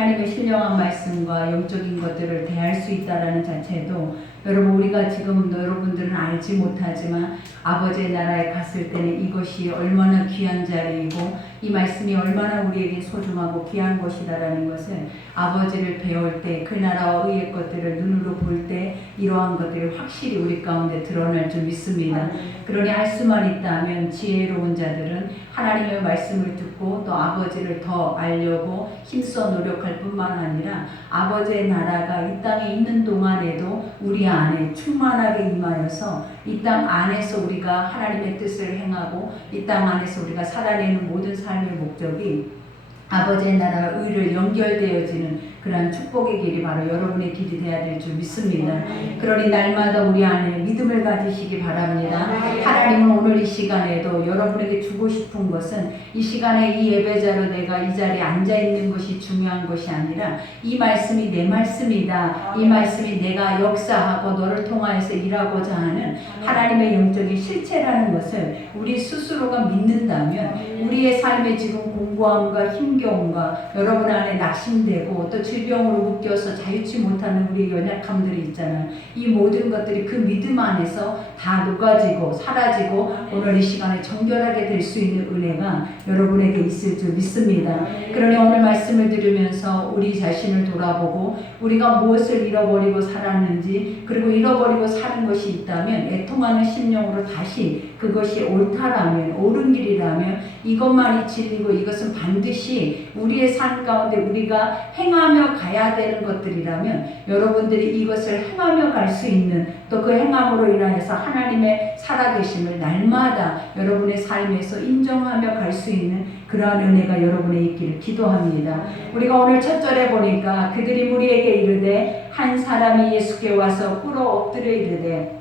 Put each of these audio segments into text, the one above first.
하나님의 신령한 말씀과 영적인 것들을 대할 수 있다라는 자체도 여러분 우리가 지금 여러분들은 알지 못하지만 아버지의 나라에 갔을 때는 이것이 얼마나 귀한 자리이고 이 말씀이 얼마나 우리에게 소중하고 귀한 것이다라는 것을 아버지를 배울 때 그 나라와 의의 것들을 눈으로 볼 때 이러한 것들이 확실히 우리 가운데 드러날 줄 믿습니다. 그러니 할 수만 있다면 지혜로운 자들은 하나님의 말씀을 듣고 또 아버지를 더 알려고 힘써 노력할 뿐만 아니라 아버지의 나라가 이 땅에 있는 동안에도 우리 안에 충만하게 임하여서 이 땅 안에서 우리가 하나님의 뜻을 행하고 이 땅 안에서 우리가 살아내는 모든 삶의 목적이 아버지의 나라와 의를 연결되어지는 그러한 축복의 길이 바로 여러분의 길이 되어야 될 줄 믿습니다. 그러니 날마다 우리 안에 믿음을 가지시기 바랍니다. 하나님은 오늘 이 시간에도 여러분에게 주고 싶은 것은 이 시간에 이 예배자로 내가 이 자리에 앉아있는 것이 중요한 것이 아니라 이 말씀이 내 말씀이다. 이 말씀이 내가 역사하고 너를 통하여서 일하고자 하는 하나님의 영적인 실체라는 것을 우리 스스로가 믿는다면 우리의 삶에 지금 공고함과 힘겨움과 여러분 안에 낙심되고 또 질병으로 묶여서 자유치 못하는 우리의 연약함들이 있잖아요. 이 모든 것들이 그 믿음 안에서 다 녹아지고 사라지고 오늘 이 시간에 정결하게 될 수 있는 은혜가 여러분에게 있을 줄 믿습니다. 그러니 오늘 말씀을 들으면서 우리 자신을 돌아보고 우리가 무엇을 잃어버리고 살았는지 그리고 잃어버리고 사는 것이 있다면 애통하는 심령으로 다시 그것이 옳다라면 옳은 길이라면 이것만이 진리고 이것은 반드시 우리의 삶 가운데 우리가 행하며 가야 되는 것들이라면 여러분들이 이것을 행하며 갈 수 있는 또 그 행함으로 인하여서 하나님의 살아계심을 날마다 여러분의 삶에서 인정하며 갈 수 있는 그러한 은혜가 여러분의 있기를 기도합니다. 우리가 오늘 첫 절에 보니까 그들이 무리에게 이르되 한 사람이 예수께 와서 꿇어 엎드려 이르되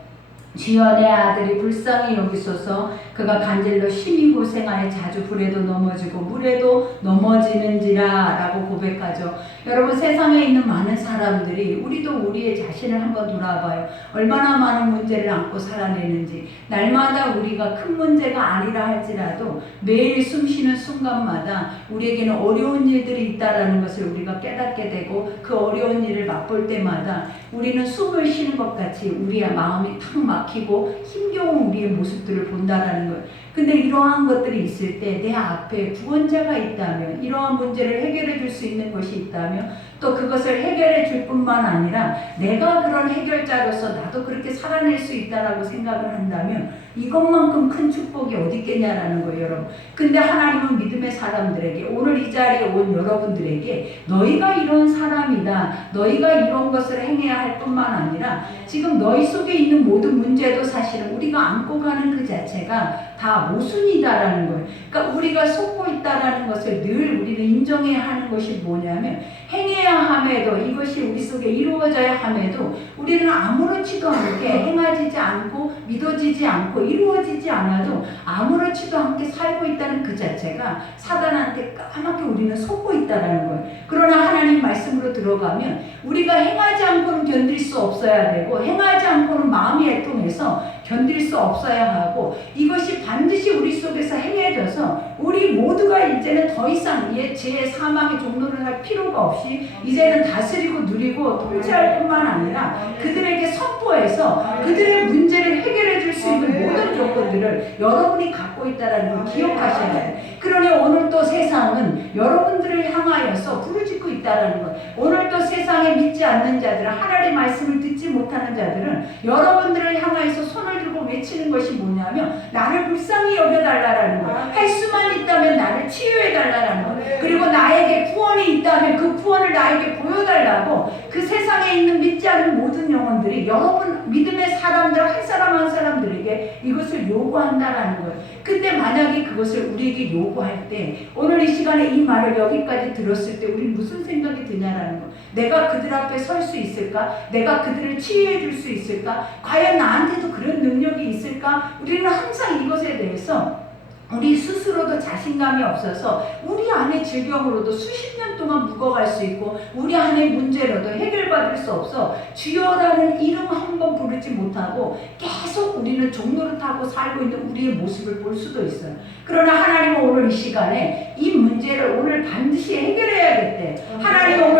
주여 내 아들이 불쌍히 여기소서 그가 간질로 심히 고생하여 자주 불에도 넘어지고 물에도 넘어지는지라 라고 고백하죠. 여러분 세상에 있는 많은 사람들이 우리도 우리의 자신을 한번 돌아봐요. 얼마나 많은 문제를 안고 살아내는지 날마다 우리가 큰 문제가 아니라 할지라도 매일 숨쉬는 순간마다 우리에게는 어려운 일들이 있다라는 것을 우리가 깨닫게 되고 그 어려운 일을 맛볼 때마다 우리는 숨을 쉬는 것 같이 우리의 마음이 탁 막히고 힘겨운 우리의 모습들을 본다라는 거예요. 근데 이러한 것들이 있을 때 내 앞에 구원자가 있다면 이러한 문제를 해결해 줄 수 있는 것이 있다면 또 그것을 해결해 줄 뿐만 아니라 내가 그런 해결자로서 나도 그렇게 살아낼 수 있다라고 생각을 한다면 이것만큼 큰 축복이 어디 있겠냐라는 거예요, 여러분. 근데 하나님은 믿음의 사람들에게 오늘 이 자리에 온 여러분들에게 너희가 이런 사람이다. 너희가 이런 것을 행해야 할 뿐만 아니라 지금 너희 속에 있는 모든 문제도 사실은 우리가 안고 가는 그 자체가 다 모순이다라는 거예요. 그러니까 우리가 속고 있다라는 것을 늘 우리는 인정해야 하는 것이 뭐냐면 행해야 함에도 이것이 우리 속에 이루어져야 함에도 우리는 아무렇지도 않게 행하지 않고 믿어지지 않고 이루어지지 않아도 아무렇지도 않게 살고 있다는 그 자체가 사단한테 까맣게 우리는 속고 있다라는 거예요. 그러나 하나님 말씀으로 들어가면 우리가 행하지 않고는 견딜 수 없어야 되고 행하지 않고는 마음이 애통해서 견딜 수 없어야 하고 이것이 반드시 우리 속에서 행해져서 우리 모두가 이제는 더 이상 죄의 사망의 종로를 할 필요가 없이 이제는 다스리고 누리고 통치할 뿐만 아니라 그들에게 선포해서 그들의 문제를 해결해 줄 수 있는 모든 조건들을 여러분이 갖고 있다는 걸 기억하셔야 돼요. 그러니 오늘 또 세상은 여러분들을 향하여서 부르짖고 있다는 것. 오늘 또 세상에 믿지 않는 자들은 하나님의 말씀을 듣지 못하는 자들은 여러분들을 향하여서 손을 들고 외치는 것이 뭐냐면 나를 불쌍히 여겨달라는 것. 할 수만 있다면 나를 치유해달라는 것. 그리고 나에게 구원이 있다면 그 구원을 나에게 보여달라고 그 세상에 있는 믿지 않는 모든 영혼들이 여러분 믿음의 사람들 한 사람 한 사람들에게 이것을 요구한다라는 거예요. 근데 만약에 그것을 우리에게 요구할 때 오늘 이 시간에 이 말을 여기까지 들었을 때 우리 무슨 생각이 드냐라는 거. 내가 그들 앞에 설 수 있을까? 내가 그들을 치유해 줄 수 있을까? 과연 나한테도 그런 능력이 있을까? 우리는 항상 이것에 대해서 우리 스스로도 자신감이 없어서 우리 안에 질병으로도 수십 년 동안 묵어갈 수 있고 우리 안에 문제로도 해결받을 수 없어 주여라는 이름 한 번 부르지 못하고 계속 우리는 종노릇하고 살고 있는 우리의 모습을 볼 수도 있어요. 그러나 하나님은 오늘 이 시간에 이 문제를 오늘 반드시 해결해야겠대. 하나님은 오늘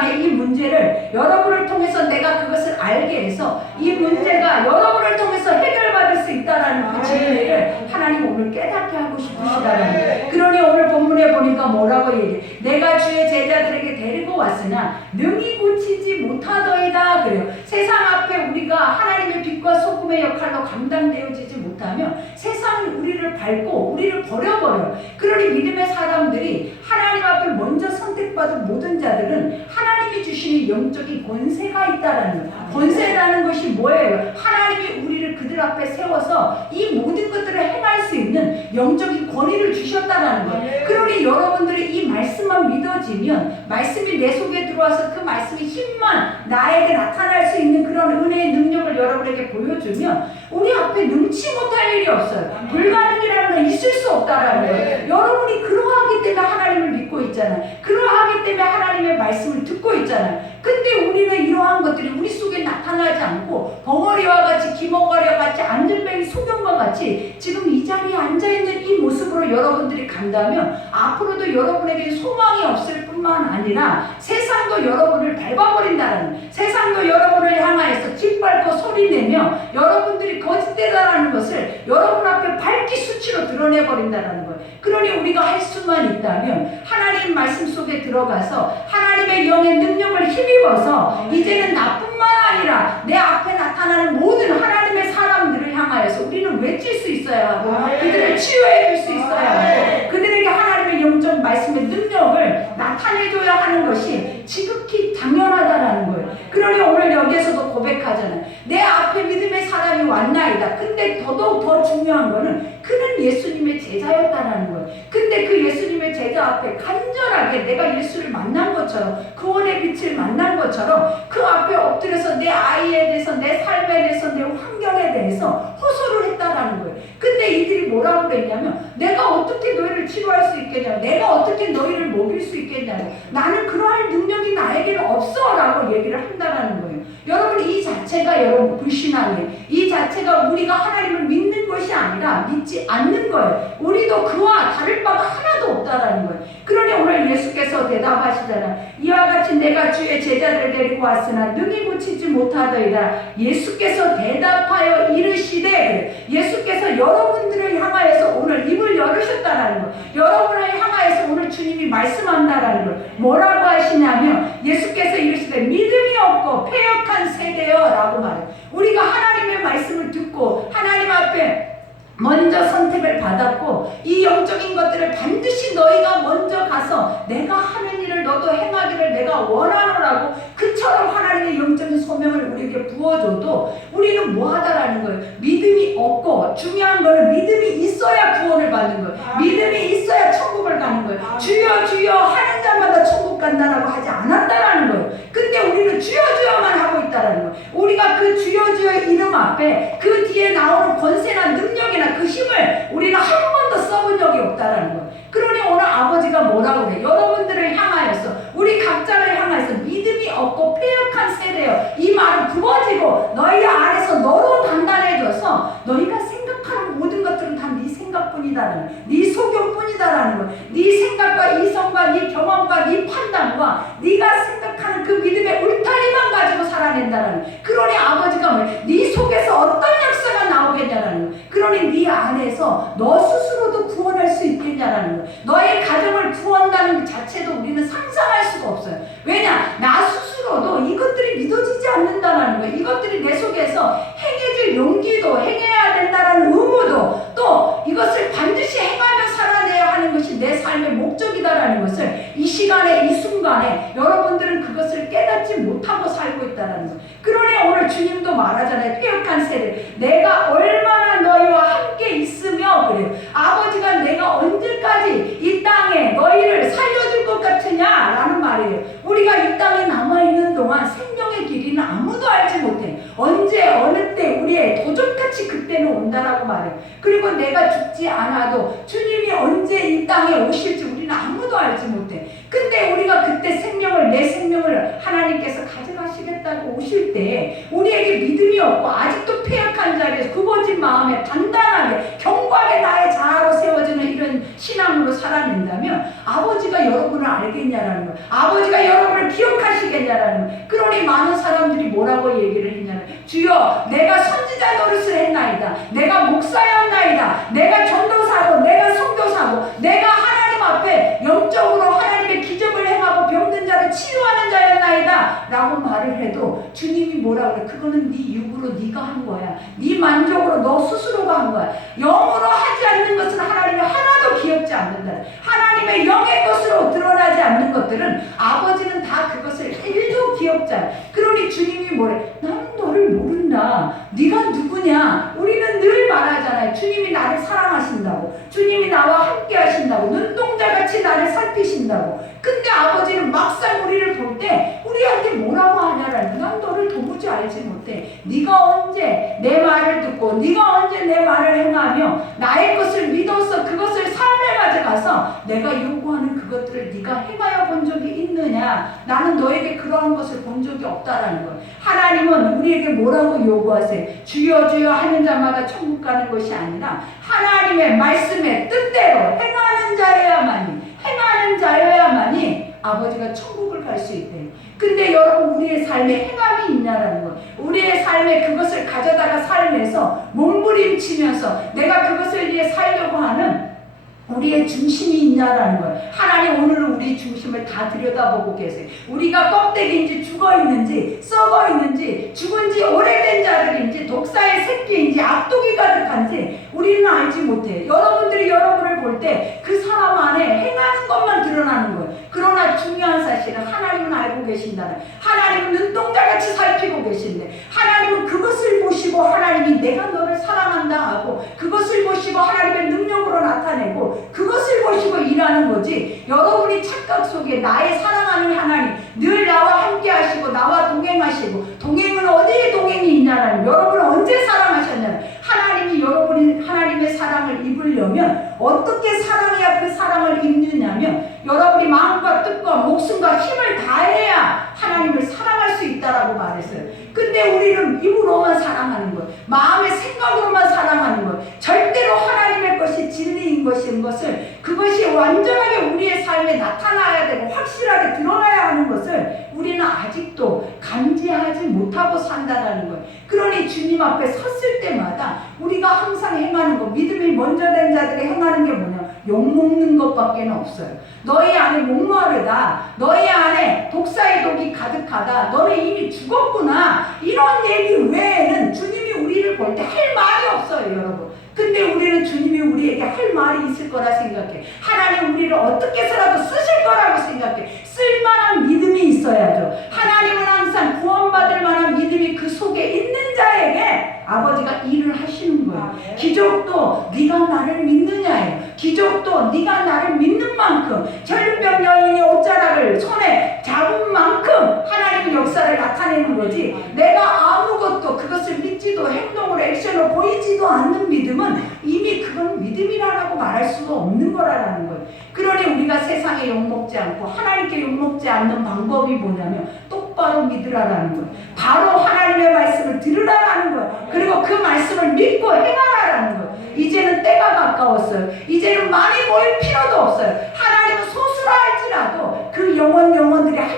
시간에 이 문제를 여러분을 통해서 내가 그것을 알게 해서 이 문제가 여러분을 통해서 해결받을 수 있다라는 그 진리를 하나님 오늘 깨닫게 하고 싶으시다는. 그러니 오늘 본문에 보니까 뭐라고 얘기해? 내가 주의 제자들에게 데리고 왔으나 능히 고치지 못하더이다 그래요. 세상 앞에 우리가 하나님의 빛과 소금의 역할로 감당되어지지 못하면 세상이 우리를 밟고 우리를 버려버려. 그러니 믿음의 사람들이 하나님 앞에 먼저 선택받은 모든 자들은 하나님이 주시는 영적인 권세가 있다라는 거예요. 권세라는 것이 뭐예요? 하나님이 우리를 그들 앞에 세워서 이 모든 것들을 행할 수 있는 영적인 권위를 주셨다라는 거예요. 그러니 여러분들이 이 말씀만 믿어지면, 말씀이 내 속에 들어와서 그 말씀의 힘만 나에게 나타날 수 있는 그런 은혜의 능력을 여러분에게 보여주면 우리 앞에 능치 못할 일이 없어요. 불가능이라는 건 있을 수 없다라는 거예요. 여러분이 그러하기 때문에 하나님을 믿고 있잖아요. 그러하기 때문에 하나님의 말씀을 듣고 있잖아요. 근데 우리는 이러한 것들이 우리 속에 나타나지 않고 벙어리와 같이, 기머거리와 같이, 안전뱅이 소경과 같이 지금 이 자리에 앉아있는 이 모습으로 여러분들이 간다면 앞으로도 여러분에게 소망이 없을 뿐만 아니라 세상도 여러분을 밟아버린다는, 세상도 여러분을 향하여서 짓밟고 소리내며 여러분들이 거짓되다라는 것을 여러분 앞에 밝히 수치로 드러내버린다는 거예요. 그러니 우리가 할 수만 있다면 하나님 말씀 속에 들어가서 하나님의 영의 능력을 힘입어서 이제는 나뿐만 아니라 내 앞에 나타나는 모든 하나님의 사람들을 향하여서 우리는 외칠 수 있어야 하고 그들을 치유해 줄 수 있어야 하고 그들에게 하나님의 영적 말씀의 능력을 나타내줘야 하는 것이 지극히 당연하다라는 거예요. 그러니 오늘 여기에서도 고백하잖아요. 내 앞에 믿음의 사람이 왔나이다. 근데 더더욱 더 중요한 거는 그는 예수님의 제자였다라는 거예요. 근데 그 예수님의 제자 앞에 간절하게 내가 예수를 만난 것처럼, 구원의 빛을 만난 것처럼 그 앞에 엎드려서 내 아이에 대해서, 내 삶에 대해서, 내 환경에 대해서 호소를 했다라는 거예요. 근데 이들이 뭐라고 그랬냐면 내가 어떻게 너희를 치료할 수 있겠냐고, 내가 어떻게 너희를 먹일 수 있겠냐고, 나는 그러할 능력이 나에게는 없어 라고 얘기를 한다라는 거예요. 여러분, 이 자체가 여러분 불신앙이에요. 이 자체가 우리가 하나님을 믿는 것이 아니라 믿지 않는 거예요. 우리도 그와 다를 바가 하나도 없다라는 거예요. 그러니 오늘 예수께서 대답하시잖아요. 이와 같이 내가 주의 제자들을 데리고 왔으나 능히 고치지 못하더이다. 예수께서 대답하여 이르시되, 예수께서 여러분들을 향하여서 오늘 입을 열으셨다라는 거예요. 여러분을 향하여서 오늘 주님이 말씀한다라는 거예요. 뭐라고 하시냐면 예수께서 이르시되 믿음이 없고 패역한 세대여 라고 말해요. 우리가 하나님의 말씀을 듣고 하나님 앞에 먼저 선택을 받았고 이 영적인 것들을 반드시 너희가 먼저 가서 내가 하는 일을 너도 행하기를 내가 원하노라고 그처럼 하나님의 영적인 소명을 우리에게 부어줘도 우리는 뭐하다라는 거예요. 믿음이 없고, 중요한 거는 믿음이 있어야 구원을 받는 거예요. 믿음이 있어야 천국을 가는 거예요. 주여 주여 하는 자마다 천국 간다라고 하지 않았다라는 거예요. 근데 우리는 주여 주여만 하고 있다라는 거예요. 우리가 그 주여 주여의 이름 앞에 그 뒤에 나오는 권세나 능력이나 그 힘을 우리는 한 번도 써본 적이 없다라는 거예요. 그러니 오늘 아버지가 뭐라고 그래? 여러분들을 향하여서, 우리 각자를 향하여서 믿음이 없고 패역한 세대여, 이 말은 부어지고 너희 안에서 너로 단단해져서 너희가 생각하는 모든 것들은 다 네 생각뿐이다라는, 네 소견뿐이다라는 거예요. 네 생각과 이성과 네 경험과 네 판단과 네가 생각하는 그 믿음의 울타리만 가지고 살아낸다라는 거예요. 그러니 아버지가 뭐예요? 네 속에서 어떤 역사가 나오겠냐라는 거예요. 그러니 네 안에서 너 스스로도 구원할 수 있겠냐라는 거예요. 너의 가정을 구한다는 자체도 우리는 상상할 수가 없어요. 왜냐? 나 스스로도 이것들이 믿어지지 않는다는 거예요. 이것들이 내 속에서 행해질 용기도, 행해야 된다는 의무도, 또 이것을 반드시 행하며 살아내야 하는 것이 내 삶의 목적이다라는 것을 이 시간에, 이 순간에 여러분들은 그것을 깨닫지 못하고 살고 있다는 거예요. 그러니 오늘 주님도 말하잖아요. 패역한 세대, 내가 얼마나 너희와 함께 있으며, 그래요. 아버지가 내가 언제까지 이 땅에 너희를 살려줄 것 같으냐라는 말이에요. 우리가 이 땅에 남아있는 동안 생명의 길이는 아무도 알지 못해. 언제 어느 때 우리의 도적같이 그때는 온다라고 말해요. 그리고 내가 죽지 않아도 주님이 언제 이 땅에 오실지 우리는 아무도 알지 못해. 근데 우리가 그때 생명을, 내 생명을 하나님께서 가져가시겠다고 오실 때 우리에게 믿음이 없고 아직도 패역한 자리에서 굽어진 마음에 단단하게 견고하게 나의 자아로 세워지는 이런 신앙으로 살아낸다면 아버지가 여러분을 알겠냐라는 거예요. 아버지가 여러분을 기억하시겠냐. 뭐라고 얘기를 했냐면 주여 내가 선지자 노릇을 했나이다. 내가 목사였나이다. 내가 전도사고 내가 선교사고 내가 하나님 앞에 영적으로 하나님의 기적을 행하고 병든 자를 치유하는 자였나이다 라고 말을 해도 주님이 뭐라고 그래? 그거는 네 육으로 네가 한 거야. 네 만족으로 너 스스로가 한 거야. 영으로 하지 않는 것은 하나님이 하나도 기억지 않는다. 하나님의 영의 것으로 드러나지 않는 것들은 아버지는 다 그것을 일도 기억지 않아. 그러니 주님이 뭐래? 나는 너를 모른다. 네가 누구냐? 우리는 늘 말하잖아요. 주님이 나를 사랑하신다고. 주님이 나와 함께 하신다고. 눈동자같이 나를 살피신다고. 근데 아버지는 막상 우리를 볼 때 우리한테 뭐라고 하냐라는 난 너를 도무지 알지 못해. 네가 언제 내 말을 듣고 네가 언제 내 말을 행하며 나의 것을 믿어서 그것을 삶에 가져가서 내가 요구하는 그것들을 네가 행하여 본 적이 있느냐? 나는 너에게 그러한 것을 본 적이 없다라는 거예요. 하나님은 우리에게 뭐라고 요구하세요? 주여 주여 하는 자마다 천국 가는 것이 아니라 하나님의 말씀의 뜻대로 행하는 자여야만이 아버지가 천국을 갈 수 있대요. 근데 여러분 우리의 삶에 행함이 있냐라는 거예요. 우리의 삶에 그것을 가져다가 삶에서 몸부림치면서 내가 그것을 위해 살려고 하는 우리의 중심이 있냐라는 거예요. 하나님 오늘은 우리 중심을 다 들여다보고 계세요. 우리가 껍데기인지 죽어있는지 썩어있는지 죽은 지 오래된 자들인지 독사의 새끼인지 악독이 가득한지 우리는 알지 못해요. 여러분들이 여러분을 볼 때 그 사람 안에 행하는 것만 드러나는 거예요. 그러나 중요한 사실은 하나님은 알고 계신다는, 하나님은 눈동자같이 살피고 계신데 하나님은 그것을 보시고 하나님이 내가 너를 사랑한다 하고 그것을 보시고 하나님의 능력으로 나타내고 그것을 보시고 일하는 거지. 여러분이 착각 속에 나의 사랑하는 하나님 늘 나와 함께 하시고 나와 동행하시고 동행은 어디에 동행이 있냐라는, 여러분을 언제 사랑하셨냐는, 하나님이 여러분이 하나님의 사랑을 입으려면 어떻게 사랑해야 그 사랑을 입느냐면 여러분이 마음과 뜻과 목숨과 힘을 다해야 하나님을 사랑할 수 있다라고 말했어요. 근데 우리는 입으로만 사랑하는 거예요. 마음의 생각으로만 사랑하는 거예요. 절대로 하나님의 것이 진리인 것을 그것이 완전하게 우리의 삶에 나타나야 되고 확실하게 드러나야 하는 것을 우리는 아직도 감지하지 못하고 산다는 거예요. 그러니 주님 앞에 섰을 때마다 우리가 항상 행하는 거, 믿음이 먼저 된 자들이 행하는 게 뭐냐? 욕먹는 것밖에 없어요. 너희 안에 목마르다, 너희 안에 독사의 독이 가득하다, 너는 이미 죽었구나, 이런 얘기 외에는 주님이 우리를 볼 때 할 말이 없어요, 여러분. 근데 우리는 주님이 우리에게 할 말이 있을 거라 생각해. 하나님 우리를 어떻게 해서라도 쓰실 거라고 생각해. 쓸만한 믿음이 있어야죠. 하나님은 항상 구원받을 만한 믿음이 그 속에 있는 자에게 아버지가 일을 하시는 거예요. 기적도 네가 나를 믿느냐예요. 기적도 네가 나를 믿는 만큼, 혈병 여인이 옷자락을 손에 잡은 만큼 하나님의 역사를 나타내는 거지. 내가 아무것도 그것을 믿지도 행동으로 액션으로 보이지도 않는 믿음은 이미 그건 믿음이라고 말할 수가 없는 거라는 거예요. 그러니 우리가 세상에 욕먹지 않고 하나님께 욕먹지 않는 방법이 뭐냐면 똑바로 믿으라라는 거예요. 바로 하나님의 말씀을 들으라라는 거예요. 그리고 그 말씀을 믿고 행하라라는 거예요. 이제는 때가 가까웠어요. 이제는 많이 모일 필요도 없어요. 하나님은 소수라 할지라도 그 영혼들이 한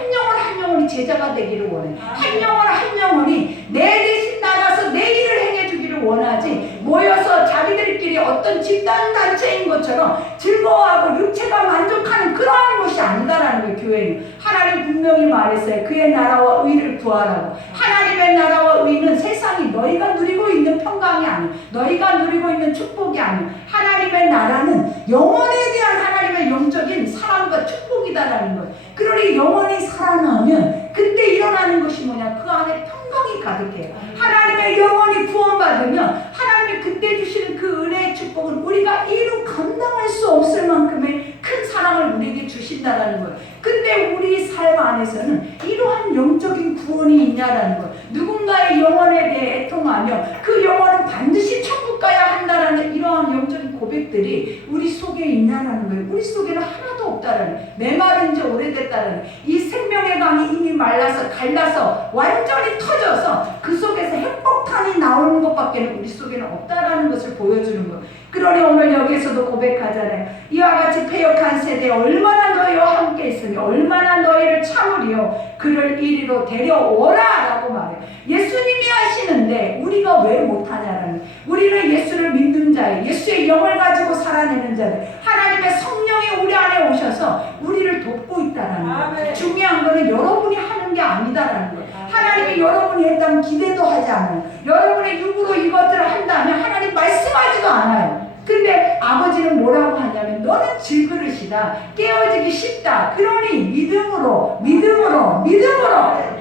영혼이 제자가 되기를 원해요. 한 영혼이 내 대신 나가서 내 일을 행해 주기를 원하지, 모여서 자기들끼리 어떤 집단 단체인 것처럼 즐거워하고 육체가 만족하는 그러한 것이 아니다라는 거예요. 교회는 하나님 분명히 말했어요. 그의 나라와 의를 구하라고. 하나님의 나라와 의는 세상이 너희가 누리고 있는 평강이 아니에요. 너희가 누리고 있는 축복이 아니에요. 하나님의 나라는 영혼에 대한 하나님의 영적인 사랑과 축복이다라는 거예요. 그러니 영혼이 살아나면 그때 일어나는 것이 뭐냐? 그 안에 평강이 가득해요. 하나님의 영혼이 구원받으면 하나님이 그때 주시는 그 은혜의 축복은 우리가 이루 감당할 수 없을 만큼의 큰 사랑을 우리에게 주신다라는 거예요. 근데 우리 삶 안에서는 이러한 영적인 구원이 있냐라는 거예요. 누군가의 영혼에 대해 애통하며 그 영혼은 반드시 천국 가야 한다라는 이러한 영적인 고백들이 우리 속에 있냐라는 거예요. 우리 속에는 하나도 없다라는 거예요. 메마른 지 오래됐다라는 거예요. 이 생명의 강이 이미 말라서 갈라서 완전히 터져서 그 속에서 핵폭탄이 나오는 것밖에 우리 속에는 없다라는 것을 보여주는 거예요. 그러니 오늘 여기에서도 고백하잖아요. 이와 같이 패역한 세대에 얼마나 너희와 함께 있으며 얼마나 너희를 참으리요 그를 이리로 데려오라 라고 말해요. 예수님이 하시는데 우리가 왜 못하냐라는 거예요. 우리는 예수를 믿는 자예요. 예수의 영을 가지고 살아내는 자들, 하나님의 성령이 우리 안에 오셔서 우리를 돕고 있다라는 거예요. 중요한 거는 여러분이 하는 게 아니다라는 거예요. 하나님이 여러분이 했다면 기대도 하지 않아요. 여러분의 육으로 이것들을 한다면 하나님 말씀하지도 않아요. 근데 아버지는 뭐라고 하냐면 너는 질그릇이다. 깨어지기 쉽다. 그러니 믿음으로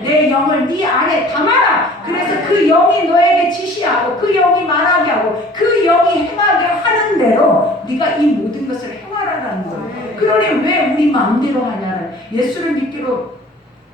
내 영을 네 안에 담아라. 그래서 그 영이 너에게 지시하고 그 영이 말하게 하고 그 영이 행하게 하는 대로 네가 이 모든 것을 행하라는 거예요. 그러니 왜 우리 마음대로 하냐는, 예수를 믿기로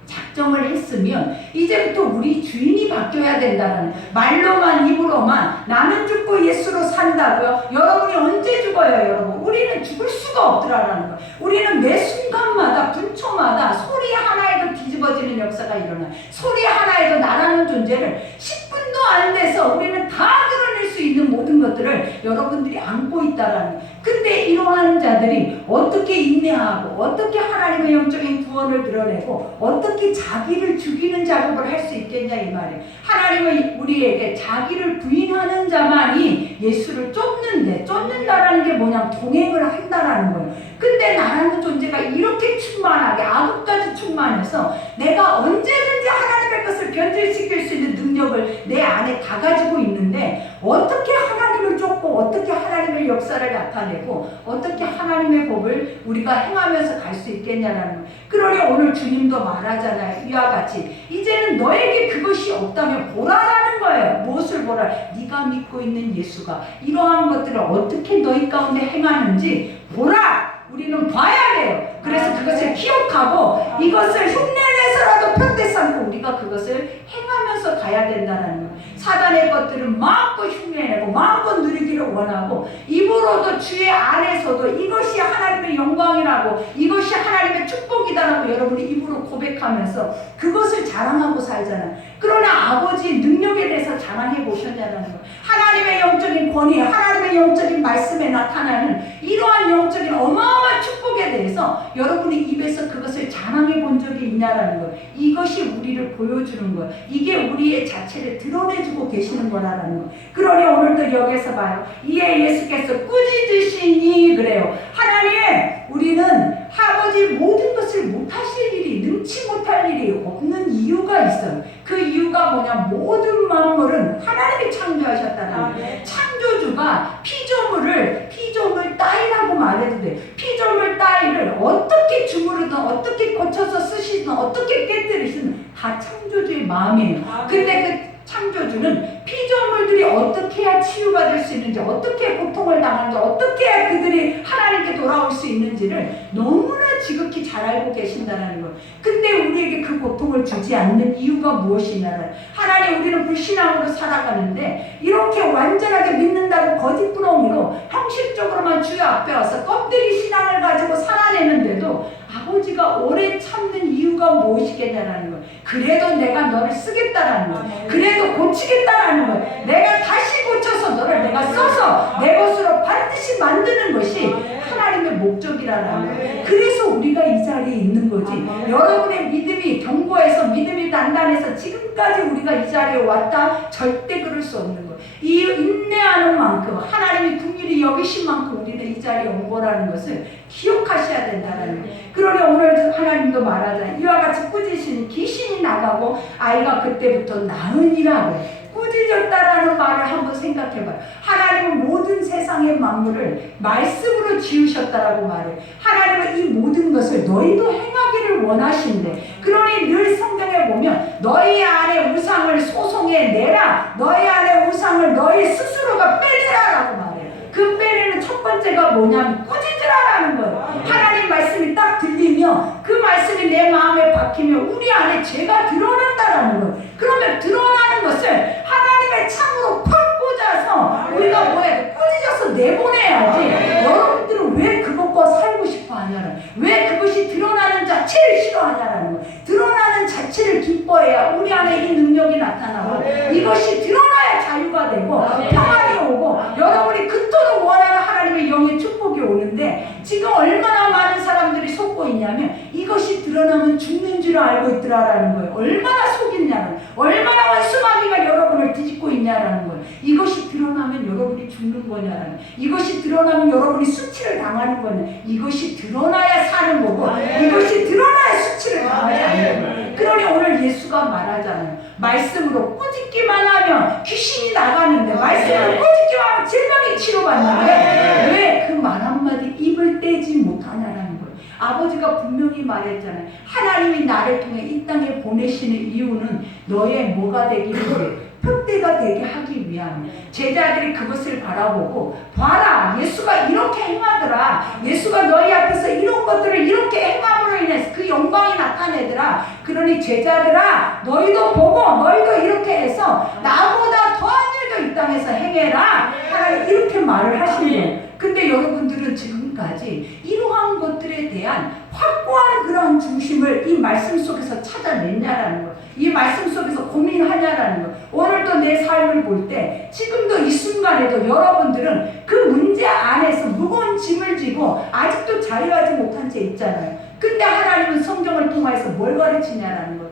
작정을 했으면 이제부터 우리 주인이 바뀌어야 된다는, 말로만 입으로만 나는 죽고 예수로 산다고요? 여러분이 언제 죽어요 여러분? 우리는 죽을 수가 없더라라는 거예요. 우리는 매 순간마다 분초마다 소리 하나에도 뒤집어지는 역사가 일어나요. 소리 하나에도 나라는 존재를 10분도 안 돼서 우리는 다 드러낼 수 있는 모든 것들을 여러분들이 안고 있다라는 거예요. 근데 이러한 자들이 어떻게 인내하고 어떻게 하나님의 영적인 구원을 드러내고 어떻게 자기를 죽이는 작업을 할 수 있겠냐 이 말이에요. 하나님은 우리에게 자기를 부인하는 자만이 예수를 쫓는다라는 게 뭐냐면 동행을 한다라는 거예요. 근데 나라는 존재가 이렇게 충만하게 악업까지 충만해서 내가 언제든지 하나님의 것을 변질시킬 수 있는 능력을 내 안에 다 가지고 있는데 어떻게 하나님을 쫓고 어떻게 하나님의 역사를 나타내고 어떻게 하나님의 법을 우리가 행하면서 갈 수 있겠냐라는 거예요. 그러니 오늘 주님도 말하잖아요. 이와 같이 이제는 너에게 그것이 없다면 보라라는 거예요. 무엇을 보라? 네가 믿고 있는 예수가 이러한 것들을 어떻게 너희 가운데 행하는지 보라. 우리는 봐야 돼요. 그래서 그것을 기억하고 이것을 흉내내서라도 편대 삼고 우리가 그것을 행하면서 가야 된다는 거예요. 사단의 것들을 마음껏 흉내내고 마음껏 누리기를 원하고 입으로도 주의 안에서도 이것이 하나님의 영광이라고 이것이 하나님의 축복이다라고 여러분이 입으로 고백하면서 그것을 자랑하고 살잖아요. 그러나 아버지의 능력에 대해서 자랑해 보셨냐는 거예요. 하나님의 영적인 권위, 하나님의 영적인 말씀에 나타나는 이러한 영적인 어마어마한 축복에 대해서 여러분이 입에서 그것을 자랑해 본 적이 있냐라는 거예요. 이것이 우리를 보여주는 거예요. 이게 우리의 자체를 드러내주고 계시는 거라는 거예요. 그러니 오늘도 여기서 봐요. 이에 예수께서 꾸짖으시니 그래요. 하나님, 우리는 아버지 모든 것을 못하실 일이, 능치 못할 일이 없는 이유가 있어요. 그 이유가 뭐냐? 모든 만물은 하나님이 창조하셨다는 거예요. 창조주가 피조물 따위라고 말해도 돼. 피조물 따위를 어떻게 주무르든 어떻게 고쳐서 쓰시든 어떻게 깨뜨리시든 다 창조주의 마음이에요. 근데 그 창조주는 피조물들이 어떻게 해야 치유받을 수 있는지, 어떻게 고통을 당하는지, 어떻게 해야 그들이 하나님께 돌아올 수 있는지를 너무나 지극히 잘 알고 계신다는 거예요. 근데 우리에게 그 고통을 주지 않는 이유가 무엇이냐면, 하나님, 우리는 불신앙으로 살아가는데 이렇게 완전하게 믿는다고 거짓부렁이로 형식적으로만 주여 앞에 와서 껍데기 신앙을 가지고 살아내는데도 아버지가 오래 참는 이유가 무엇이겠냐라는 거예요. 그래도 내가 너를 쓰겠다라는 거예요. 그래도 고치겠다라는 거예요. 내가 다시 고쳐서 너를 내가 써서 내 것으로 반드시 만드는 것이 하나님의 목적이라는 거예요. 그래서 우리가 이 자리에 있는 거지. 여러분의 믿음이 견고해서 믿음이 단단해서 지금까지 우리가 이 자리에 왔다 절대 그럴 수 없는 거예요. 이 인내하는 만큼 하나님이 긍휼히 여기신 만큼 우리는 이 자리에 온 거라는 것을 기억하셔야 된다는 거예요. 그러니 오늘 하나님도 말하잖아요. 이와 같이 꾸짖으시니 귀신이 나가고 아이가 그때부터 나으니라고. 꾸짖었다라는 말을 한번 생각해봐요. 하나님은 모든 세상의 만물을 말씀으로 지으셨다라고 말해요. 하나님은 이 모든 것을 너희도 행하기를 원하신대. 그러니 늘 성경에 보면 너희 안에 우상을 소송해내라. 너희 안에 우상을 너희 스스로가 빼내라라고 말해요. 그 빼내는 첫 번째가 뭐냐면 꾸짖으라라는 거예요. 하나님 말씀이 딱 들리면 그 말씀이 내 마음에 박히면 우리 안에 죄가 드러난다라는 거예요. 그러면 드러나는 것을 하나님의 창으로 팍 꽂아서 우리가 뭐해? 꾸짖어서 내보내야지. 여러분들은 왜 그것과 살고 싶어 하냐는, 왜 그것이 드러나는 자체를 싫어하냐라는 거예요. 드러나는 자체를 기뻐해야 우리 안에 이 능력이 나타나고 이것이 드러나야 자유가 되고 평안이 오고 여러분이 그토록 원하는 축복이 오는데 지금 얼마나 많은 사람들이 속고 있냐면 이것이 드러나면 죽는 줄 알고 있더라라는 거예요. 얼마나 속였냐는, 얼마나 원수마귀가 여러분을 뒤집고 있냐라는 거예요. 이것이 드러나면 여러분이 죽는 거냐라는, 이것이 드러나면 여러분이 수치를 당하는 거냐, 이것이 드러나야 사는 거고 이것이 드러나야 수치를 당하지 않는 거예요. 그러니 오늘 예수가 말하잖아요. 말씀으로 꾸짖기만 하면 귀신이 나가는데, 말씀으로 꾸짖기만 하면 질병이 치료받는데 왜 그 말 한마디 입을 떼지 못하냐라는 거예요. 아버지가 분명히 말했잖아요. 하나님이 나를 통해 이 땅에 보내시는 이유는 너의 뭐가 되기 위해, 표대가 되게 하기 위함. 제자들이 그것을 바라보고, 봐라, 예수가 이렇게 행하더라, 예수가 너희 앞에서 이런 것들을 이렇게 행함으로 인해서 그 영광이 나타내더라. 그러니 제자들아, 너희도 보고 너희도 이렇게 해서 나보다 더한 일도 이 땅에서 행해라. 하나님 이렇게 말을 하신 거예요. 근데 여러분들은 지금까지 이러한 것들에 대한 확고한 그런 중심을 이 말씀 속에서 찾아냈냐라는 거, 이 말씀 속에서 고민하냐라는 거. 오늘도 내 삶을 볼 때, 지금도 이 순간에도 여러분들은 그 문제 안에서 무거운 짐을 지고 아직도 자유하지 못한 채 있잖아요. 근데 하나님은 성경을 통해서 뭘 가르치냐라는 거.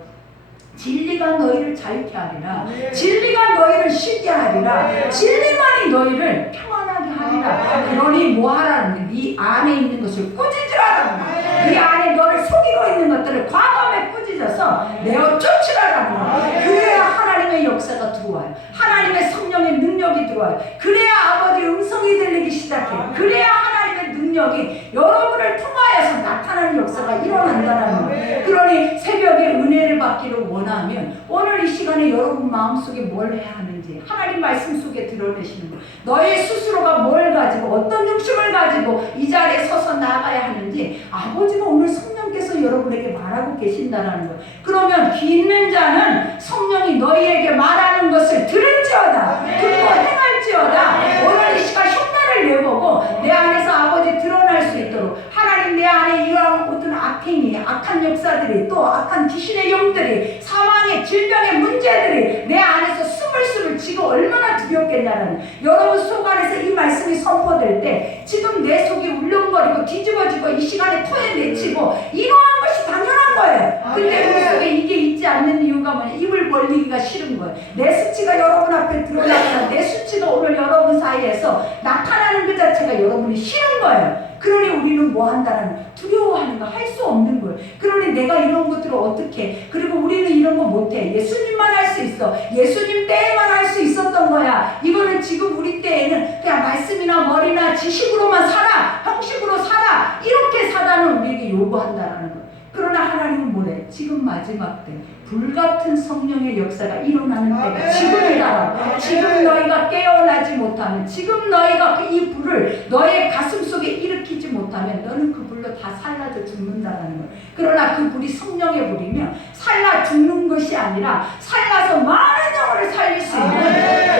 진리가 너희를 자유케 하리라. 진리가 너희를 쉬게 하리라. 진리만이 너희를 평안하게 하리라. 그러니 뭐 하라는 거야? 네 안에 있는 것을 꾸짖으라는 거야. 네 안에 너를 속이고 있는 것들을 과감히 꾸짖어서 내어 쫓으라는 거야. 그래야 하나님의 역사가 들어와요. 하나님의 성령의 능력이 들어와요. 그래야 아버지의 음성이 들리기 시작해요. 그래야 하나님의 능력이 여러분을 통하여서 나타나는 역사가 일어난다는 거예요. 그러니 새벽에 은혜를 받기를 원하면 오늘 이 시간에 여러분 마음속에 뭘 해야 하는지 하나님 말씀 속에 드러내시는 거예요. 너의 스스로가 뭘 가지고 어떤 욕심을 가지고 이 자리에 서서 나가야 하는지 아버지가 오늘 성령께서 여러분에게 말하고 계신다는 거예요. 그러면 귀 있는 자는 성령이 너희에게 말하는 것을 들을지어다, 듣고 행할지어다. 오늘 이 시간 흉내를 내보고 내 안에서 아버지 드러날 수 있도록, 하나님 내 안에 이러한 모든 악행이, 악한 역사들이, 또 악한 귀신의 영들이, 사망의 질병의 문제들이 내 안에서 스물스물 지금 얼마나 두렵겠냐는, 여러분 속 안에서 이 말씀이 선포될 때 지금 내 속이 울렁거리고 뒤집어지고 이 시간에 토해내치고 이러한 것이 당연한 거예요. 근데 우리 속에 이게 있지 않는 이유가 뭐냐? 입을 벌리기가 싫은 거예요. 내 수치가 여러분 앞에 드러나거나 내 수치가 오늘 여러분 사이에서 나타나는 그 자체가 여러분이 싫은 거예요. 그러니 우리는 뭐 한다는, 두려워하는 거 할 수 없는 거예요. 그러니 내가 이런 것들을 어떻게 해? 그리고 우리는 이런 거 못해. 예수님만 할 수 있어. 예수님 때에만 할 수 있었던 거야. 이거는 지금 우리 때에는 그냥 말씀이나 머리나 지식으로만 살아, 형식으로 살아, 이렇게 사단은 우리에게 요구한다라는 거예요. 그러나 하나님은 뭐래? 지금 마지막 때 불같은 성령의 역사가 일어나는 때가 지금이다. 지금 너희가 깨어나지 못하면, 지금 너희가 이 불을 너의 가슴 속에 일으키지 못하면 너는 그 불로 다 살라져 죽는다는 거예요. 그러나 그 불이 성령의 불이면 살라 죽는 것이 아니라 살라서 많은 영혼을 살릴 수 있는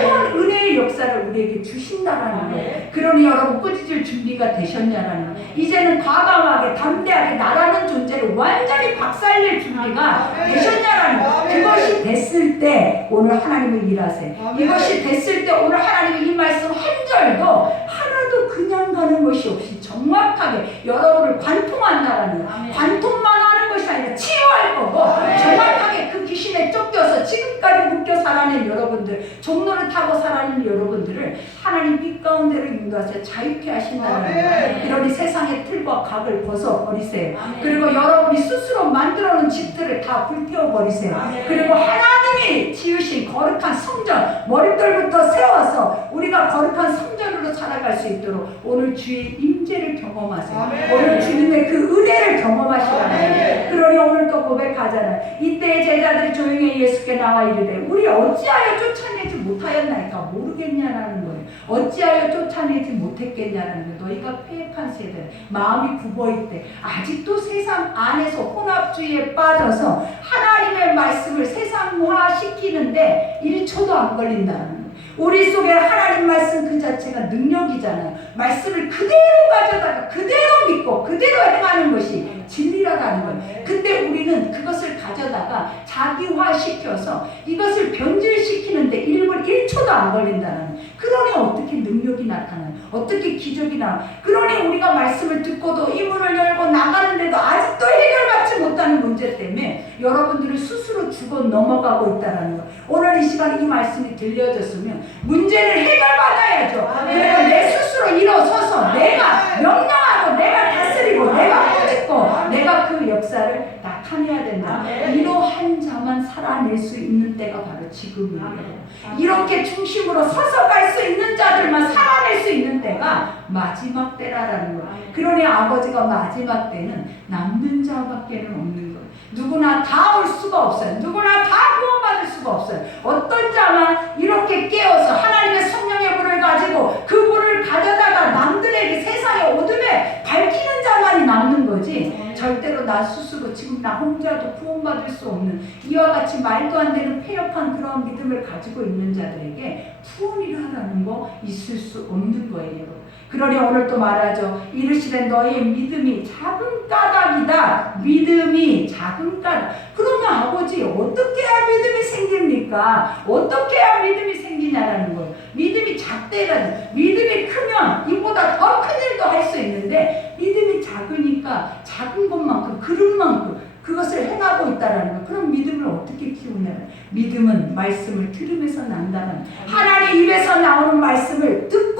그런 은혜의 역사를 우리에게 주신다라는 거예요. 그러니 여러분 꾸짖을 준비가 되셨냐라는 거예요. 이제는 과감하게 담대하게 나라는 존재를 완전히 박살낼 준비가 되셨냐라는 거예요. 그것이 됐을 때 오늘 하나님을 일하세요. 이것이 됐을 때 오늘 하나님의 이 말씀 한 절도 하나도 그냥 가는 것이 없이 정확하게 여러분을 관통한다라는 거예요. 관통만 하는 것이 아니라 치유할 거고, 정확하게 그 귀신에 쫓겨서 지금까지 묶여 살아낸 여러분들, 종로를 타고 살아낸 여러분들을 하나님 빛 가운데로 인도하셔 자유케 하신다는 거예요. 그러니 세상의 틀과 각을 벗어버리세요. 그리고 여러분이 스스로 만들어놓은 집들을 다 불태워버리세요. 그리고 하나님이 지으신 거룩한 성전, 머릿돌부터 세워서 우리가 거룩한 성전으로 살아갈 수 있도록 오늘 주의 임재를 경험하세요. 오늘 주님의 그 은혜를 경험하시라는 거예요. 그러니 오늘 또 고백하잖아요. 이때 제자들이 조용히 예수께 나와 이르되 우리 어찌하여 쫓아내지 못하였나이까? 모르겠냐라는 거예요. 어찌하여 쫓아내지 못했겠냐라는 거예요. 너희가 패역한 세대, 마음이 굽어있대. 아직도 세상 안에서 혼합주의에 빠져서 하나님의 말씀을 세상화시키는데 1초도 안 걸린다는 거예요. 우리 속에 하나님 말씀 그 자체가 능력이잖아요. 말씀을 그대로 가져다가 그대로 믿고 그대로 행하는 것이 진리라는 거예요. 근데 우리는 그것을 가져다가 자기화시켜서 이것을 변질시키는데 1분 1초도 안 걸린다는 거예요. 그러니 어떻게 능력이 나타나요? 어떻게 기적이 나와요? 그러니 우리가 말씀을 듣고도 이 문을 열고 나가는데도 아직도 해결받지 못하는 문제 때문에 여러분들은 스스로 죽어 넘어가고 있다는 거예요. 오늘 이 시간에 이 말씀이 들려졌으면 문제를 해결받아야죠. 그래서 내 스스로 일어서서 내가 명령하고 내가 다스리고 내가 꾸짖고 내가 그 역사를 나타내야 된다. 이러한 자만 살아낼 수 있는 때가 바로 지금이에요. 이렇게 중심으로 서서 갈 수 있는 자들만 살아낼 수 있는 때가 마지막 때라는 거예요. 그러니 아버지가 마지막 때는 남는 자밖에는 없는 거예요. 누구나 다 올 수가 없어요. 누구나 다 구원받을 수가 없어요. 어떤 자만 이렇게 깨어서 하나님의 성령의 불을 가지고 그 불을 가져다가 남들에게 세상의 어둠에 밝히는 자만이 남는 거지, 절대로 나 스스로 지금 나 혼자도 구원받을 수 없는 이와 같이 말도 안 되는 패역한 그런 믿음을 가지고 있는 자들에게 구원이라는 거 있을 수 없는 거예요. 그러니 오늘 또 말하죠. 이르시되 너의 믿음이 작은 까닭이다. 믿음이 작은 까닭. 그러면 아버지 어떻게 해야 믿음이 생깁니까? 어떻게 해야 믿음이 생기냐라는 거예요. 믿음이 작대라는, 믿음이 크면 이보다 더 큰 일도 할 수 있는데 믿음이 작으니까 작은 것만큼 그릇만큼 그것을 행하고 있다라는 거예요. 그럼 믿음을 어떻게 키우냐? 믿음은 말씀을 들으면서 난다는, 하나님 입에서 나오는 말씀을 듣고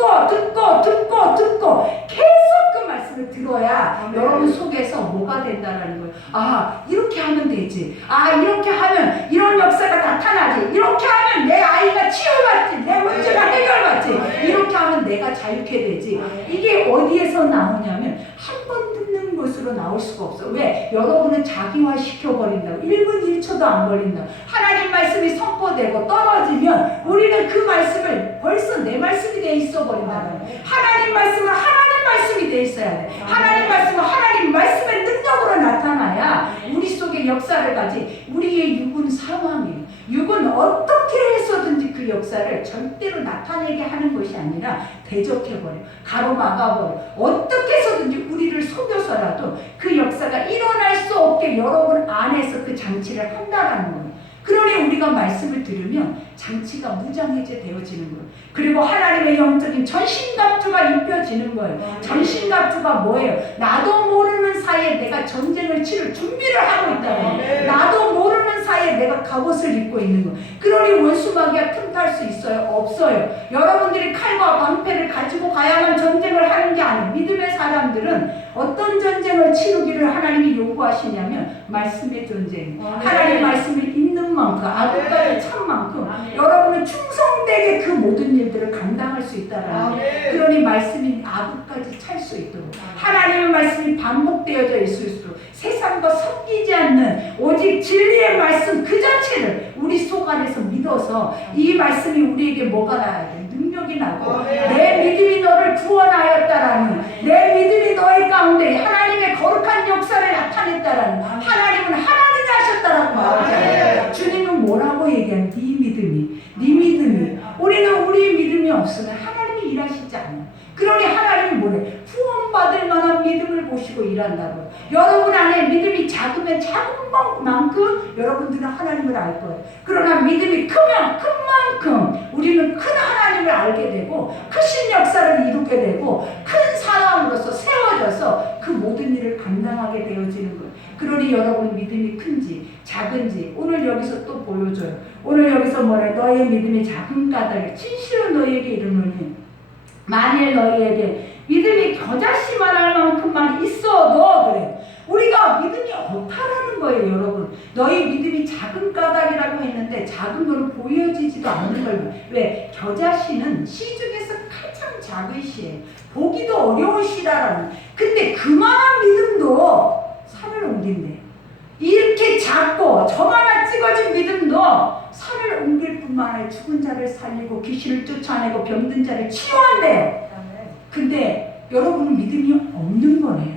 계속 그 말씀을 들어야 여러분 속에서 뭐가 된다라는 거예요. 아, 이렇게 하면 되지. 아, 이렇게 하면 이런 역사가 나타나지. 이렇게 하면 내 아이가 치유받지. 내 문제가 해결받지. 이렇게 하면 내가 자유케 되지. 이게 어디에서 나오냐면 한 번 듣는 것으로 나올 수가 없어. 왜? 여러분은 자기화 시켜버린다고. 1분 1초도 안 걸린다고. 하나님 말씀이 선포되고 떨어지면 우리는 그 말씀을 벌써 내 말씀이 돼 있어 버린다는 거예요. 하나님 말씀은 하나님 말씀이 돼 있어야 돼. 하나님 말씀은 하나님 말씀의 능력으로 나타나야 우리 속에 역사를 가지. 우리의 육은 상황이에요. 육은 어떻게 해서든지 그 역사를 절대로 나타내게 하는 것이 아니라 대적해버려, 가로막아버려. 어떻게 해서든지 우리를 속여서라도 그 역사가 일어날 수 없게 여러분 안에서 그 장치를 한다라는 거예요. 그러니 우리가 말씀을 들으면 장치가 무장해제 되어지는 거예요. 그리고 하나님의 영적인 전신갑주가 입혀지는 거예요. 전신갑주가 뭐예요? 나도 모르는 사이에 내가 전쟁을 치를 준비를 하고 있다는 거예요. 나도 모르는 사이에 내가 갑옷을 입고 있는 거예요. 그러니 원수마귀가 틈탈 수 있어요? 없어요. 여러분들이 칼과 방패를 가지고 가야만 전쟁을 하는 게 아니에요. 믿음의 사람들은 어떤 전쟁을 치르기를 하나님이 요구하시냐면 말씀의 전쟁. 하나님 말씀을 읽는 만큼, 아직까지 참 만큼 여러분은 충성되게 그 모든 일들을 감당할 수 있다라는 거예요. 그러니 말씀이 아부까지 찰 수 있도록, 하나님의 말씀이 반복되어져 있을수록 세상과 섞이지 않는 오직 진리의 말씀 그 자체를 우리 속 안에서 믿어서 이 말씀이 우리에게 뭐가 나야 돼? 능력이 나고, 내 믿음이 너를 구원하였다라는, 내 믿음이 너의 가운데 하나님의 거룩한 역사를 나타냈다라는, 하나님은 하나님이 하셨다라고 말하잖아요. 주님은 뭐라고 얘기하는? 네 믿음이. 우리는 우리 믿음이 없으면 하나님이 일하시지 않아요. 그러니 하나님이 뭐래? 구원받을 만한 믿음을 보시고 일한다고요. 여러분 안에 믿음이 작으면 작은 만큼 여러분들은 하나님을 알 거예요. 그러나 믿음이 크면 큰 만큼 우리는 큰 하나님을 알게 되고 크신 역사를 이루게 되고 큰 사람으로서 세워져서 그 모든 일을 감당하게 되어지는 거예요. 그러니 여러분 믿음이 큰지 작은지 오늘 여기서 또 보여줘요. 오늘 여기서 뭐래? 너의 믿음이 작은 까닭에 진실로 너희에게 이르노니 만일 너희에게 믿음이 겨자씨만할 만큼만 있어도, 그래, 우리가 믿음이 없다라는 거예요. 여러분, 너희 믿음이 작은 까닭이라고 했는데 작은 거는 보여지지도 않는 거예요. 왜? 겨자씨는 씨 중에서 가장 작은 씨예요. 보기도 어려운 씨라는. 근데 그만한 믿음도 산을 옮긴대. 이렇게 작고 저만한 찍어진 믿음도 산을 옮길 뿐만 아니라 죽은 자를 살리고 귀신을 쫓아내고 병든 자를 치유한대요. 근데 여러분은 믿음이 없는 거네요.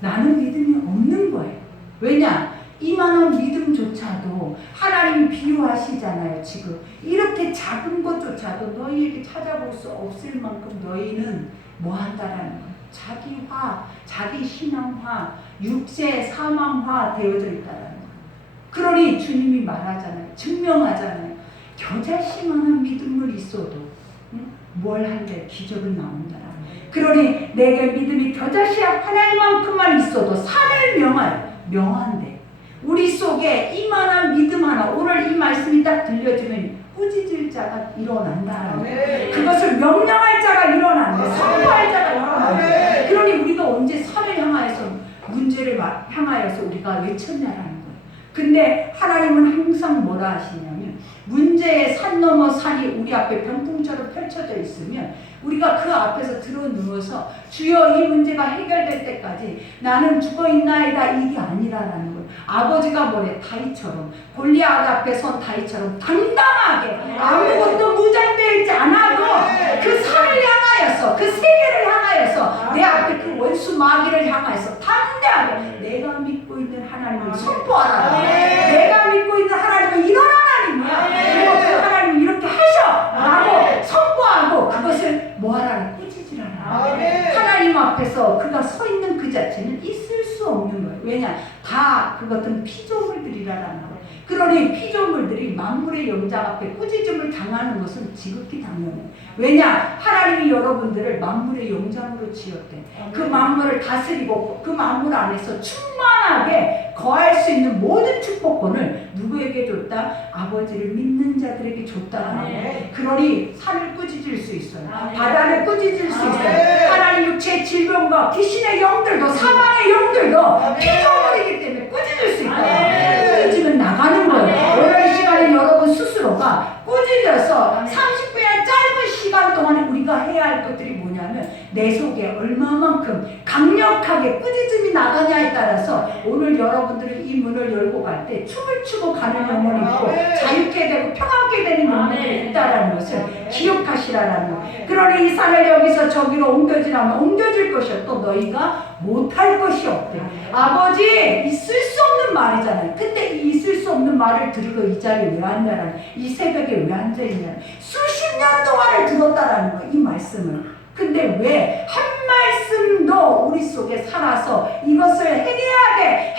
나는 믿음이 없는 거예요. 왜냐? 이만한 믿음조차도 하나님이 비유하시지 말이잖아요. 지금 이렇게 작은 것조차도 너희에게 찾아볼 수 없을 만큼 너희는 뭐 한다라는 거예요. 자기화, 자기 신앙화, 육체 사망화 되어져 있다라는 거예요. 그러니 주님이 말하잖아요. 증명하잖아요. 겨자씨만한 믿음을 있어도 뭘 한대? 기적은 나온다라. 그러니 내게 믿음이 겨자씨 하나만큼만 있어도 산을 명한대. 우리 속에 이만한 믿음 하나, 오늘 이 말씀이 딱 들려주면 꾸짖을 자가 일어난다라는 그것을 명령할 자가 일어난대. 선포할 자가 일어난대. 그러니 우리가 언제 산을 향하여서 문제를 향하여서 우리가 외쳤냐라는 거예요. 근데 하나님은 항상 뭐라 하시냐면 문제의 산 넘어 산이 우리 앞에 병풍처럼 펼쳐져 있으면 우리가 그 앞에서 들어 누워서 주여 이 문제가 해결될 때까지 나는 죽어있나이다 이게 아니라는 거예요. 아버지가 뭐래? 다윗처럼 골리앗 앞에 선 다윗처럼 당당하게 아무것도 무장되어 있지 않아도 그 산을 향하여서 그 세계를 향하여서 내 앞에 그 원수 마귀를 향하여서 당당하게 내가 믿고 있는 하나님을 선포하라. 내가 믿고 있는 하나님은 이런 하나님이야. 그리고 그 하나님은 이렇게 하셔 라고 선포하고 그것을 뭐하라는 꾸짖으라는 하나님 앞에서 그가 서 있는 그 자체는 있을 수 없는 거예요. 왜냐? 다 그것은 피조물들이라는 거예요. 그러니 피조물들이 만물의 영장 앞에 꾸짖음을 당하는 것은 지극히 당연해요. 왜냐? 하나님이 여러분들을 만물의 영장으로 지었대. 그 만물을 다스리고 그 만물 안에서 충만하게 거할 수 있는 모든 축복권을 누구에게 줬다? 아버지를 믿는 자들에게 줬다는 거예요. 그러니 산을 꾸짖을 수 있어요. 바다를 꾸짖을 수 있어요. 하나님 육체의 질병과 귀신의 영들도 사망의 영들도 피조물이기 때문에 꾸짖을 수 있어요. 꾸짖으면 나가는 거예요. 오늘 이 시간에 여러분 스스로가 꾸짖어서 30분의 짧은 시간 동안에 우리가 해야 할 것들이 뭐냐면 내 속에 얼마만큼 강력하게 꾸짖음이 나가냐에 따라서 오늘 여러분들은 이 문을 열고 갈 때 춤을 추고 가는 영혼이 있고 자유케 되고 평안케 되는 영혼이 있다라는 것을 기억하시라라는 거예요. 그러니 이 산을 여기서 저기로 옮겨지라면 옮겨질 것이 또 너희가 못할 것이 없대. 아버지 있을 수 없는 말이잖아요. 근데 이 있을 수 없는 말을 들으러 이 자리에 왜 앉냐라는, 이 새벽에 왜 앉아있냐, 수십 년 동안을 들었다라는 거예요. 이 말씀을. 근데 왜 한 말씀도 우리 속에 살아서 이것을 해내야 돼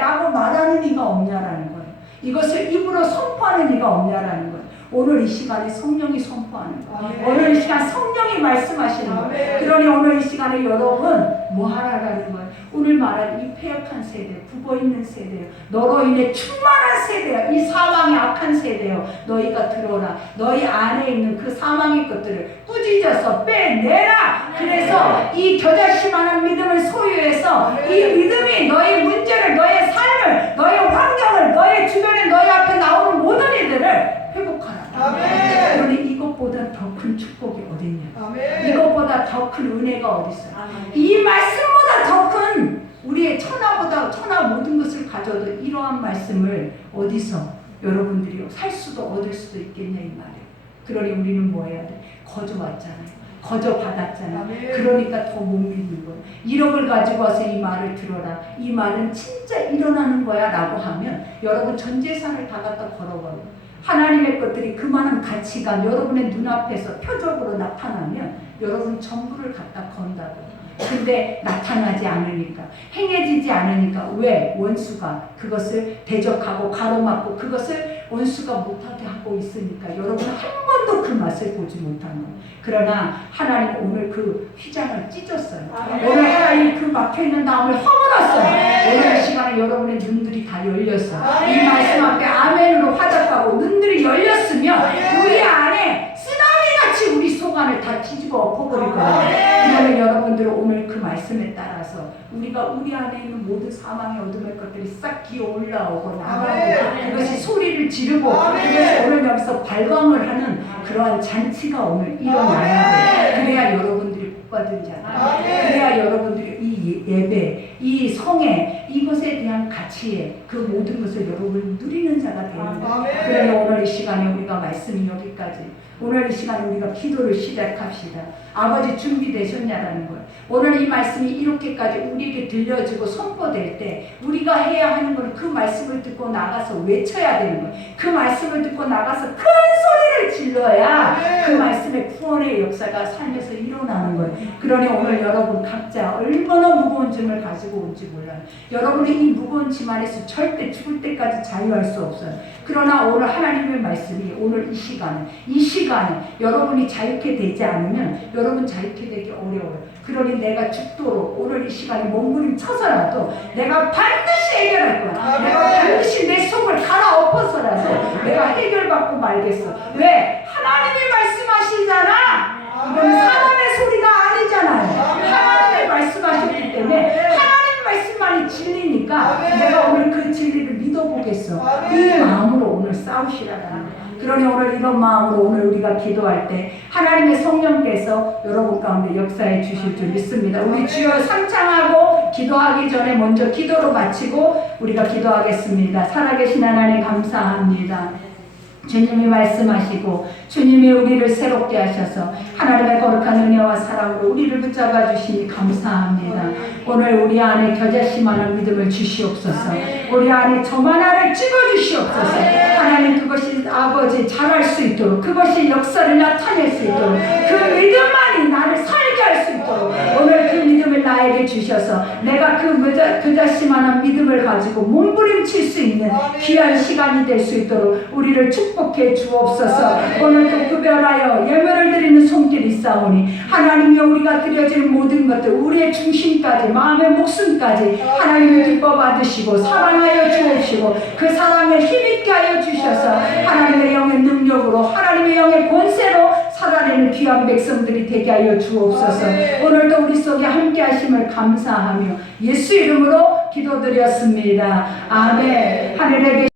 라고 말하는 이가 없냐라는 거예요. 이것을 입으로 선포하는 이가 없냐라는 거예요. 오늘 이 시간에 성령이 선포하는 거예요. 오늘 이 시간 성령이 말씀하시는 거예요. 그러니 오늘 이 시간에 여러분 뭐 하라는 거예요? 오늘 말한 이 패역한 세대, 죽어있는 세대요, 너로 인해 충만한 세대요, 이 사망의 악한 세대요, 너희가 들어오라. 너희 안에 있는 그 사망의 것들을 꾸짖어서 빼내라. 그래서 이 겨자씨만한 믿음을 소유해서 이 믿음이 너의 문제를, 너의 삶을, 너의 환경을, 너의 주변에 너희 앞에 나오는 모든 일들을 회복하라. 그러니 이것보다 더 큰 축복이 어딨냐? 이것보다 더 큰 은혜가 어딨어요? 이 말씀보다 더 큰 우리의 천하 모든 것을 가져도 이러한 말씀을 어디서 여러분들이 살 수도 얻을 수도 있겠냐 이 말이에요. 그러니 우리는 뭐 해야 돼? 거저 왔잖아요. 거저 받았잖아요. 그러니까 더 못 믿는 거예요. 1억을 가지고 와서 이 말을 들어라. 이 말은 진짜 일어나는 거야 라고 하면 여러분 전 재산을 다 갖다 걸어버려요. 하나님의 것들이 그만한 가치가 여러분의 눈앞에서 표적으로 나타나면 여러분 전부를 갖다 건다고. 근데 나타나지 않으니까, 행해지지 않으니까, 왜? 원수가 그것을 대적하고 가로막고 그것을 원수가 못하게 하고 있으니까 여러분 한 번도 그 맛을 보지 못한 거예요. 그러나 하나님 오늘 그 휘장을 찢었어요. 오늘 하나님 그 막혀있는 나무를 허물었어요. 오늘 이 시간에 여러분의 눈들이 다 열렸어요. 이 말씀 앞에 아멘으로 화답하고 눈들이 열렸으면 우리 안에 쓰나미같이 우리 속안을 다 뒤집어 엎어버릴 거예요. 그러면 여러분들은 오늘 그 말씀에 따라서 우리가 우리 안에 있는 모든 사망의 어둠의 것들이 싹 기어 올라오고 나가고 그것이 소리를 지르고 그것이 오늘 여기서 발광을 하는 그러한 잔치가 오늘 일어나야 돼요. 그래야 여러분들이 복받은 자들, 그래야 여러분들이 이 예배, 이 성회, 이것에 대한 가치에 그 모든 것을 여러분 누리는 자가 되는 거예요. 그러니 오늘 이 시간에 우리가 말씀이 여기까지, 오늘 이 시간에 우리가 기도를 시작합시다. 아버지 준비되셨냐라는 거예요. 오늘 이 말씀이 이렇게까지 우리에게 들려지고 선포될 때 우리가 해야 하는 것은 그 말씀을 듣고 나가서 외쳐야 되는 거예요. 그 말씀을 듣고 나가서 큰 소리를 질러야 그 말씀의 구원의 역사가 삶에서 일어나는 거예요. 그러니 오늘 여러분 각자 얼마나 무거운 짐을 가지고 온지 몰라요. 여러분의 이 무거운 짐 안에서 절대 죽을 때까지 자유할 수 없어요. 그러나 오늘 하나님의 말씀이 오늘 이 시간에 여러분이 자유케 되지 않으면 여러분 자유케 되기 어려워요. 그러니 내가 죽도록 오늘 이 시간에 몸부림쳐서라도 내가 반드시 해결할 거야. 내가 반드시 내 속을 갈아엎어서라도 내가 해결받고 말겠어. 왜? 하나님이 말씀하시잖아. 이건 사람의 소리가 아니잖아요. 하나님이 말씀하셨기 때문에 하나님 말씀만이 진리니까 내가 오늘 그 진리를 믿어보겠어. 이 마음으로 오늘 싸우시라는 거야. 그러니 오늘 이런 마음으로 오늘 우리가 기도할 때 하나님의 성령께서 여러분 가운데 역사해 주실 줄 믿습니다. 우리 주여 삼창하고 기도하기 전에 먼저 기도로 마치고 우리가 기도하겠습니다. 살아계신 하나님 감사합니다. 주님이 말씀하시고 주님이 우리를 새롭게 하셔서 하나님의 거룩한 은혜와 사랑으로 우리를 붙잡아 주시니 감사합니다. 오늘 우리 안에 겨자씨만한 믿음을 주시옵소서. 우리 안에 점 하나를 찍어주시옵소서. 하나님 그것이 아버지 잘할 수 있도록 그것이 역사를 나타낼 수 있도록 그 믿음만이 나를 살게 할 수 있도록 오늘 그 믿음을 나에게 주셔서 내가 그 겨자씨만한 믿음을 가지고 몸부림칠 수 있는 귀한 시간이 될 수 있도록 우리를 축복해 주옵소서. 오늘도 구별하여 예물을 드리는 손길이 있사오니 하나님이 우리가 드려질 모든 것들 우리의 중심까지 마음의 목숨까지 하나님의 기뻐 받으시고 사랑하여 주옵시고 그 사랑에 힘있게 하여 주셔서 하나님의 영의 능력으로 하나님의 영의 권세로 살아내는 귀한 백성들이 되게 하여 주옵소서. 오늘도 우리 속에 함께 하심을 감사하며 예수 이름으로 기도드렸습니다. 아멘. 하늘에